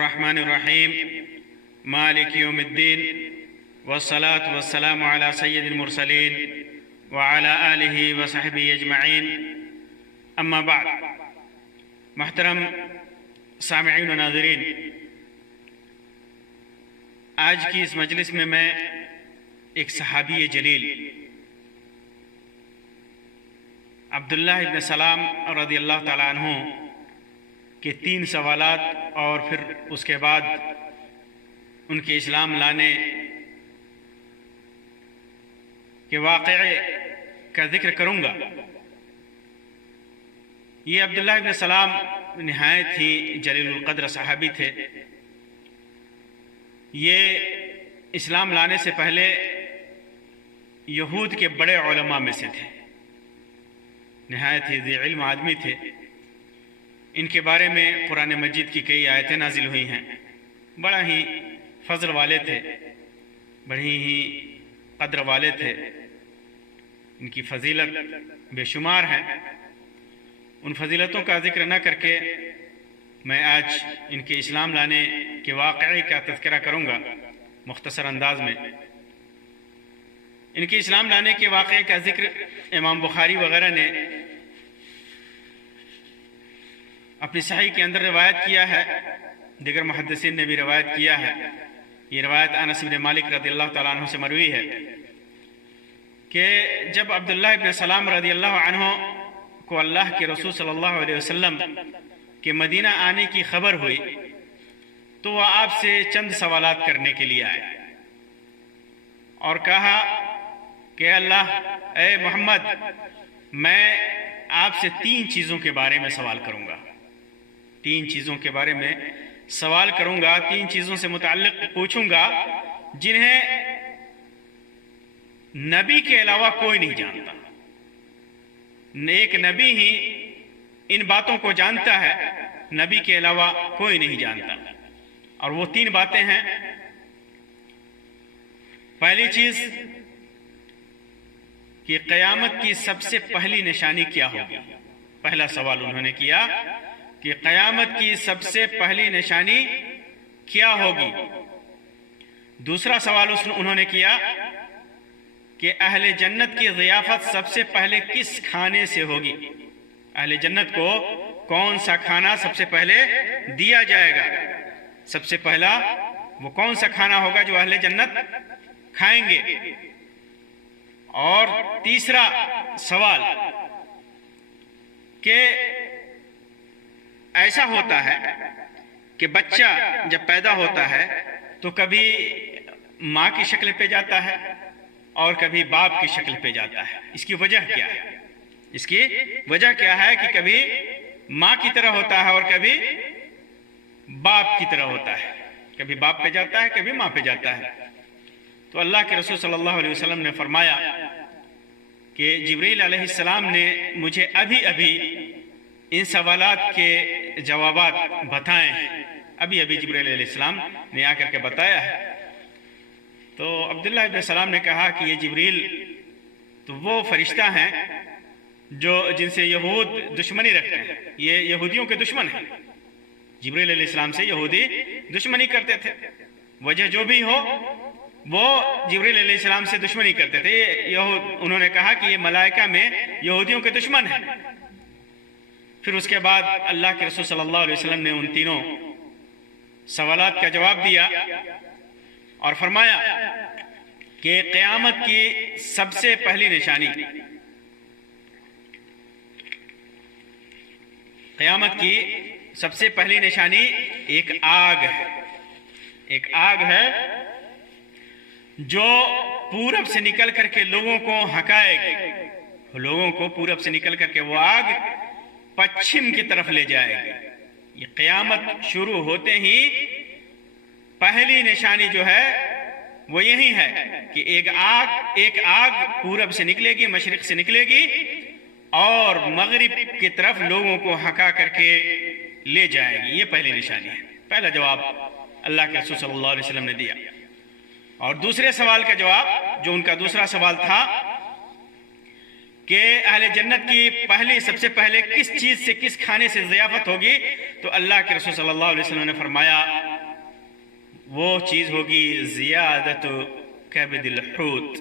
الرحمن الرحیم مالک یوم الدین والصلاة والسلام علی سید المرسلین وعلی آلہ وصحبہ اجمعین اما بعد۔ محترم سامعین و ناظرین، آج کی اس مجلس میں ایک صحابی جلیل عبداللہ ابن سلام رضی اللہ تعالیٰ عنہ کے 3 سوالات اور پھر اس کے بعد ان کے اسلام لانے کے واقعے کا ذکر کروں گا۔ یہ عبداللہ ابن سلام نہایت ہی جلیل القدر صحابی تھے۔ یہ اسلام لانے سے پہلے یہود کے بڑے علماء میں سے تھے، نہایت ہی ذی علم آدمی تھے۔ ان کے بارے میں قرآن مجید کی کئی آیتیں نازل ہوئی ہیں۔ بڑا ہی فضل والے تھے، بڑی ہی قدر والے تھے، ان کی فضیلت بے شمار ہیں۔ ان فضیلتوں کا ذکر نہ کر کے میں آج ان کے اسلام لانے کے واقعے کا تذکرہ کروں گا مختصر انداز میں۔ ان کے اسلام لانے کے واقعے کا ذکر امام بخاری وغیرہ نے اپنی صحیح کے اندر روایت کیا ہے، دیگر محدثین نے بھی روایت کیا ہے۔ یہ روایت انس بن مالک رضی اللہ تعالیٰ عنہ سے مروی ہے کہ جب عبداللہ ابن سلام رضی اللہ عنہ کو اللہ کے رسول صلی اللہ علیہ وسلم کے مدینہ آنے کی خبر ہوئی تو وہ آپ سے چند سوالات کرنے کے لیے آئے اور کہا کہ اللہ اے محمد، میں آپ سے 3 چیزوں کے بارے میں سوال کروں گا، 3 چیزوں کے بارے میں سوال کروں گا، 3 چیزوں سے متعلق پوچھوں گا جنہیں نبی کے علاوہ کوئی نہیں جانتا۔ ایک نبی ہی ان باتوں کو جانتا ہے، نبی کے علاوہ کوئی نہیں جانتا۔ اور وہ 3 باتیں ہیں۔ پہلی چیز کہ قیامت کی سب سے پہلی نشانی کیا ہوگی۔ پہلا سوال انہوں نے کیا کہ قیامت کی سب سے پہلی نشانی کیا ہوگی۔ دوسرا سوال انہوں نے کیا کہ اہل جنت کی ضیافت سب سے پہلے کس کھانے سے ہوگی، اہل جنت کو کون سا کھانا سب سے پہلے دیا جائے گا، سب سے پہلا وہ کون سا کھانا ہوگا جو اہل جنت کھائیں گے۔ اور تیسرا سوال کہ ایسا ہوتا ہے کہ بچہ جب پیدا ہوتا ہے تو کبھی ماں کی شکل پہ جاتا ہے اور کبھی باپ کی شکل پہ جاتا ہے۔ اس کی وجہ کیا ہے؟ اس کی وجہ کیا ہے کہ کبھی ماں کی طرح ہوتا ہے اور کبھی باپ کی طرح ہوتا ہے، کبھی باپ پہ جاتا ہے کبھی ماں پہ جاتا ہے۔ تو اللہ کے رسول صلی اللہ علیہ وسلم نے فرمایا کہ جبریل علیہ السلام نے مجھے ابھی ان سوالات کے جوابات بتائے ہیں، ابھی جبریل علیہ السلام نے آ کر کے بتایا ہے۔ تو عبداللہ ابن سلام نے کہا کہ یہ جبریل تو وہ فرشتہ ہیں جن سے یہود دشمنی رکھتے ہیں، یہ یہودیوں کے دشمن ہیں۔ جبریل علیہ السلام سے یہودی دشمنی کرتے تھے، وجہ جو بھی ہو وہ جبریل علیہ السلام سے دشمنی کرتے تھے۔ انہوں نے کہا کہ یہ ملائکہ میں یہودیوں کے دشمن ہیں۔ پھر اس کے بعد اللہ کے رسول صلی اللہ علیہ وسلم نے ان 3 سوالات کا جواب دیا اور فرمایا کہ قیامت کی سب سے پہلی نشانی، قیامت کی سب سے پہلی نشانی ایک آگ ہے، ایک آگ ہے جو پورب سے نکل کر کے لوگوں کو ہکائے گی، لوگوں کو پورب سے نکل کر کے وہ آگ پچھم کی طرف لے جائے گی۔ یہ قیامت شروع ہوتے ہی پہلی نشانی جو ہے وہ یہی ہے کہ ایک آگ پورب سے نکلے گی، مشرق سے نکلے گی اور مغرب کی طرف لوگوں کو ہکا کر کے لے جائے گی۔ یہ پہلی نشانی ہے۔ پہلا جواب اللہ کے رسول صلی اللہ علیہ وسلم نے دیا۔ اور دوسرے سوال کا جواب جو ان کا دوسرا سوال تھا کہ اہل جنت کی سب سے پہلے کس چیز سے، کس کھانے سے ضیافت ہوگی، تو اللہ کے رسول صلی اللہ علیہ وسلم نے فرمایا وہ چیز ہوگی زیادت کبد الحوت،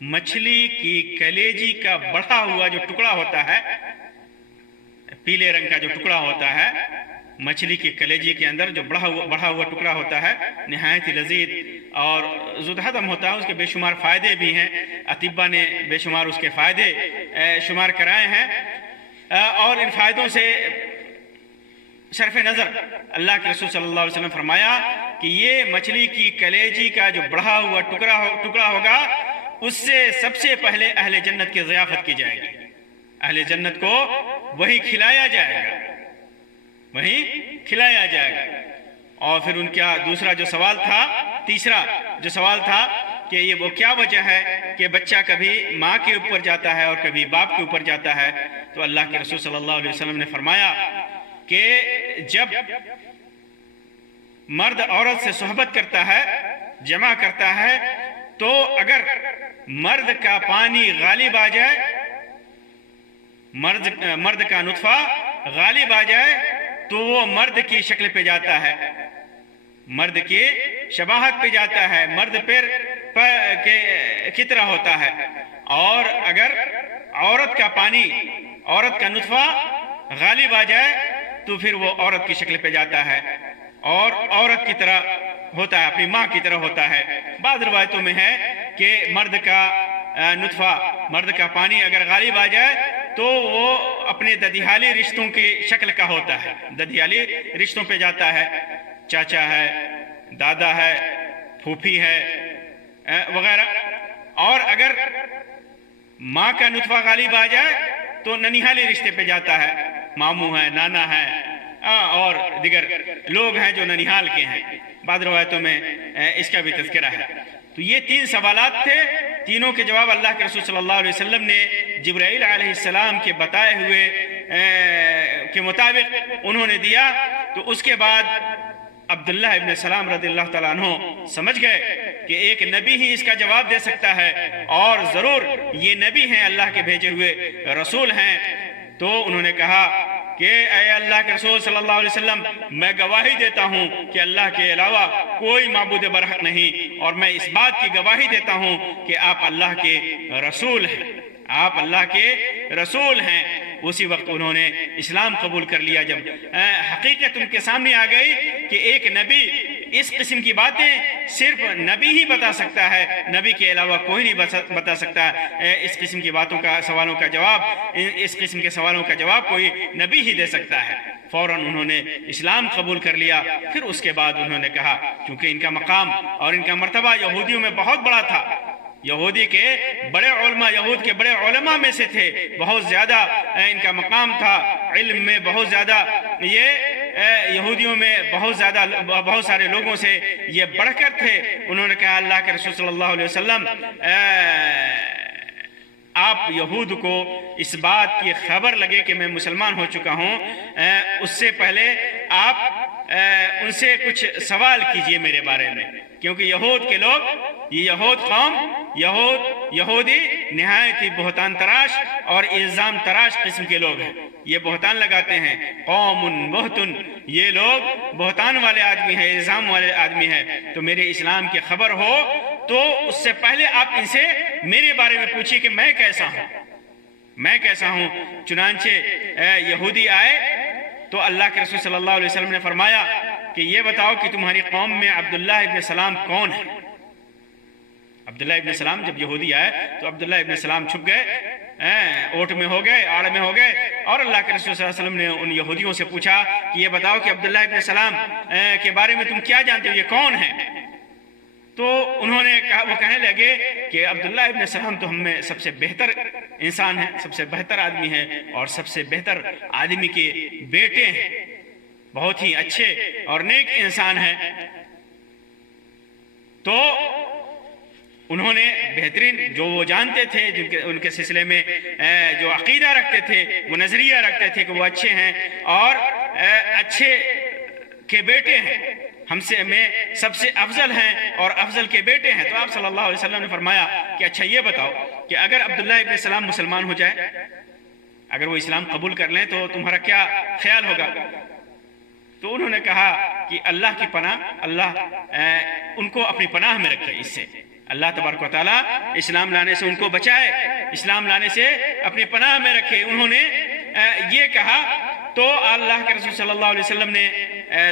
مچھلی کی کلیجی کا بڑھا ہوا جو ٹکڑا ہوتا ہے، پیلے رنگ کا جو ٹکڑا ہوتا ہے، مچھلی کی کلیجی کے اندر جو بڑھا ہوا ٹکڑا ہوتا ہے، نہایت لذیذ اور زود ہضم ہوتا ہے، اس کے بے شمار فائدے بھی ہیں، اطباء نے بے شمار اس کے فائدے شمار کرائے ہیں، اور ان فائدوں سے صرف نظر اللہ کے رسول صلی اللہ علیہ وسلم فرمایا کہ یہ مچھلی کی کلیجی کا جو بڑھا ہوا ٹکڑا ہوگا، اس سے سب سے پہلے اہل جنت کی ضیافت کی جائے گی، اہل جنت کو وہی کھلایا جائے گا، وہی کھلایا جائے گا۔ اور پھر ان کا دوسرا جو سوال تھا، تیسرا جو سوال تھا کہ یہ وہ کیا وجہ ہے کہ بچہ کبھی ماں کے اوپر جاتا ہے اور کبھی باپ کے اوپر جاتا ہے، تو اللہ کے رسول صلی اللہ علیہ وسلم نے فرمایا کہ جب مرد عورت سے صحبت کرتا ہے، جمع کرتا ہے، تو اگر مرد کا پانی غالب آ جائے، مرد کا نطفہ غالب آ جائے، تو وہ مرد کی شکل پہ جاتا ہے، مرد کی شباہت پہ جاتا ہے، مرد پیر کی طرح ہوتا ہے، اور اگر عورت کا پانی، عورت کا نطفہ غالب آ جائے تو پھر وہ عورت کی شکل پہ جاتا ہے اور عورت کی طرح ہوتا ہے، اپنی ماں کی طرح ہوتا ہے۔ بعض روایتوں میں ہے کہ مرد کا نطفہ، مرد کا پانی اگر غالب آ جائے تو وہ اپنے ددیالی رشتوں کی شکل کا ہوتا ہے، ددیالی رشتوں پہ جاتا ہے، چاچا ہے، دادا ہے، پھوپھی ہے وغیرہ۔ اور اگر ماں کا نطفہ غالب آ جائے تو ننیحالی رشتے پہ جاتا ہے، ماموں ہے، نانا ہے، اور دیگر لوگ ہیں جو ننیحال کے ہیں۔ بعض روایتوں میں اس کا بھی تذکرہ ہے۔ تو یہ تین سوالات تھے، تینوں کے جواب اللہ کے رسول صلی اللہ علیہ وسلم نے جبرائیل علیہ السلام کے بتائے ہوئے کے مطابق انہوں نے دیا۔ تو اس کے بعد عبداللہ ابن سلام رضی اللہ تعالیٰ عنہ سمجھ گئے کہ ایک نبی ہی اس کا جواب دے سکتا ہے، اور ضرور یہ نبی ہیں، اللہ کے بھیجے ہوئے رسول ہیں۔ تو انہوں نے کہا کہ اے اللہ کے رسول صلی اللہ علیہ وسلم، میں گواہی دیتا ہوں کہ اللہ کے علاوہ کوئی معبود برحق نہیں، اور میں اس بات کی گواہی دیتا ہوں کہ آپ اللہ کے رسول ہیں، آپ اللہ کے رسول ہیں۔ اسی وقت انہوں نے اسلام قبول کر لیا جب حقیقت ان کے سامنے آ گئی کہ ایک نبی اس قسم کی باتیں صرف نبی ہی بتا سکتا ہے، نبی کے علاوہ کوئی نہیں بتا سکتا۔ اس قسم کی باتوں کا، سوالوں کا جواب، اس قسم کے سوالوں کا جواب کوئی نبی ہی دے سکتا ہے۔ فوراً انہوں نے اسلام قبول کر لیا۔ پھر اس کے بعد انہوں نے کہا، چونکہ ان کا مقام اور ان کا مرتبہ یہودیوں میں بہت بڑا تھا، یہودی کے بڑے علماء، یہود کے بڑے علماء میں سے تھے، بہت زیادہ ان کا مقام تھا، علم میں بہت زیادہ، یہ یہودیوں میں بہت سارے لوگوں سے یہ بڑھ کر تھے۔ انہوں نے کہا اللہ کے رسول صلی اللہ علیہ وسلم، آپ یہود کو اس بات کی خبر لگے کہ میں مسلمان ہو چکا ہوں، اس سے پہلے آپ ان سے کچھ سوال کیجئے میرے بارے میں، کیونکہ یہود کے لوگ، یہ یہود قوم، یہودی نہایت ہی بہتان تراش اور الزام تراش قسم کے لوگ ہیں۔ یہ بہتان لگاتے ہیں، قوم بہتن، یہ لوگ بہتان والے آدمی ہیں، الزام والے آدمی ہیں۔ تو میرے اسلام کی خبر ہو تو اس سے پہلے آپ ان سے میرے بارے میں پوچھیے کہ میں کیسا ہوں، میں کیسا ہوں۔ چنانچہ یہودی آئے تو اللہ کے رسول صلی اللہ علیہ وسلم نے فرمایا کہ یہ بتاؤ کہ تمہاری قوم میں عبداللہ ابن سلام کون ہے؟ عبداللہ ابن سلام جب یہودی آئے تو عبداللہ ابن سلام چھپ گئے، اوٹ میں ہو گئے، آڑ میں ہو گئے، اور اللہ کے رسول صلی اللہ علیہ وسلم نے ان یہودیوں سے پوچھا کہ یہ بتاؤ کہ عبداللہ ابن سلام کے بارے میں تم کیا جانتے ہو، یہ کون ہے؟ تو انہوں نے کہا، وہ کہنے لگے کہ عبداللہ ابن سلام تو ہم میں سب سے بہتر انسان ہے، سب سے بہتر آدمی ہے، اور سب سے بہتر آدمی کے بیٹے ہیں، بہت ہی اچھے اور نیک انسان ہیں۔ تو انہوں نے بہترین جو وہ جانتے تھے، ان کے سلسلے میں جو عقیدہ رکھتے تھے، وہ نظریہ رکھتے تھے کہ وہ اچھے ہیں اور اچھے کے بیٹے ہیں، ہم سے میں سب سے افضل ہیں اور افضل کے بیٹے ہیں۔ تو آپ صلی اللہ علیہ وسلم نے فرمایا کہ اچھا یہ بتاؤ کہ اگر عبداللہ ابن سلام مسلمان ہو جائے، اگر وہ اسلام قبول کر لیں تو تمہارا کیا خیال ہوگا؟ تو انہوں نے کہا کہ اللہ کی پناہ، اللہ ان کو اپنی پناہ میں رکھے، اس سے اللہ تبارک و تعالیٰ اسلام لانے سے ان کو بچائے، اسلام لانے سے اپنی پناہ میں رکھے۔ انہوں نے یہ کہا تو اللہ کے رسول صلی اللہ علیہ وسلم نے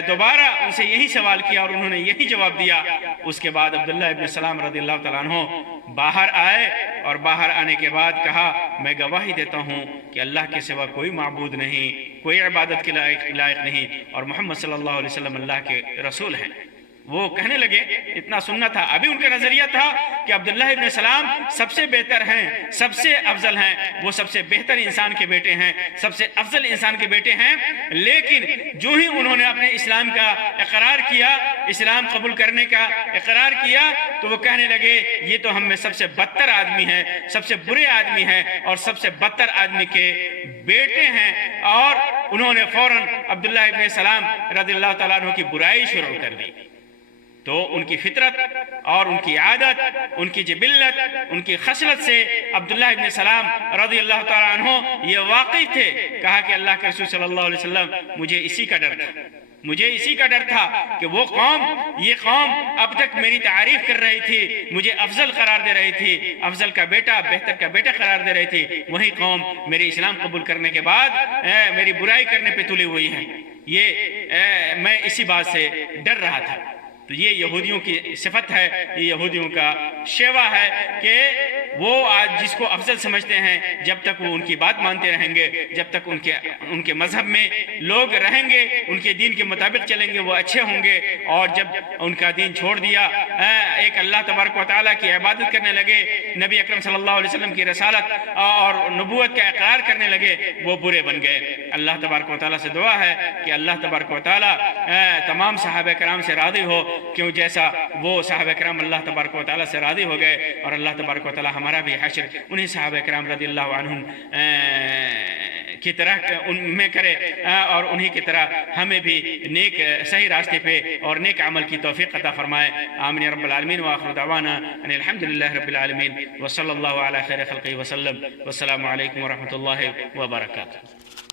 دوبارہ ان سے یہی سوال کیا اور انہوں نے یہی جواب دیا۔ اس کے بعد عبداللہ ابن سلام رضی اللہ تعالیٰ عنہ باہر آئے اور باہر آنے کے بعد کہا میں گواہی دیتا ہوں کہ اللہ کے سوا کوئی معبود نہیں، کوئی عبادت کے لائق نہیں، اور محمد صلی اللہ علیہ وسلم اللہ کے رسول ہیں۔ وہ کہنے لگے، اتنا سننا تھا، ابھی ان کا نظریہ تھا کہ عبداللہ ابن سلام سب سے بہتر ہیں، سب سے افضل ہیں، وہ سب سے بہتر انسان کے بیٹے ہیں، سب سے افضل انسان کے بیٹے ہیں۔ لیکن جو ہی انہوں نے اپنے اسلام کا اقرار کیا، اسلام قبول کرنے کا اقرار کیا، تو وہ کہنے لگے یہ تو ہم میں سب سے بدتر آدمی ہے، سب سے برے آدمی ہیں اور سب سے بدتر آدمی کے بیٹے ہیں۔ اور انہوں نے فوراً عبداللہ ابن سلام رضی اللہ تعالیٰ عنہ کی برائی شروع کر دی۔ تو ان کی فطرت اور ان کی عادت، ان کی جبلت، ان کی خصلت سے عبداللہ ابن سلام رضی اللہ تعالیٰ عنہ یہ واقف تھے۔ کہا کہ اللہ کے رسول صلی اللہ علیہ وسلم مجھے اسی کا ڈر تھا، مجھے اسی کا ڈر تھا کہ وہ قوم، یہ قوم اب تک میری تعریف کر رہی تھی، مجھے افضل قرار دے رہی تھی، افضل کا بیٹا، بہتر کا بیٹا قرار دے رہی تھی، وہی قوم میرے اسلام قبول کرنے کے بعد میری برائی کرنے پہ تلی ہوئی ہے۔ یہ میں اسی بات سے ڈر رہا تھا۔ تو یہ یہودیوں کی صفت ہے، یہ یہودیوں کا شیوا ہے کہ وہ آج جس کو افضل سمجھتے ہیں، جب تک وہ ان کی بات مانتے رہیں گے، جب تک ان کے مذہب میں لوگ رہیں گے، ان کے دین کے مطابق چلیں گے، وہ اچھے ہوں گے۔ اور جب ان کا دین چھوڑ دیا، ایک اللہ تبارک و تعالیٰ کی عبادت کرنے لگے، نبی اکرم صلی اللہ علیہ وسلم کی رسالت اور نبوت کا اقرار کرنے لگے، وہ برے بن گئے۔ اللہ تبارک و تعالیٰ سے دعا ہے کہ اللہ تبارک و تعالیٰ تمام صحابہ کرام سے راضی ہو، کیوں جیسا وہ صحابہ کرام اللہ تبارک و تعالیٰ سے راضی ہو گئے، اور اللہ تبارک و تعالیٰ ہمارا بھی حشر انہی صحابہ کرام رضی اللہ عنہم کی طرح ان میں کرے، اور انہی کی طرح ہمیں بھی نیک صحیح راستے پہ اور نیک عمل کی توفیق عطا فرمائے۔ آمین یا رب العالمین، وآخر دعوانا ان الحمدللہ رب العالمین، وصلی اللہ علی خیر خلقہ وسلم، والسلام علیکم ورحمۃ اللہ وبرکاتہ۔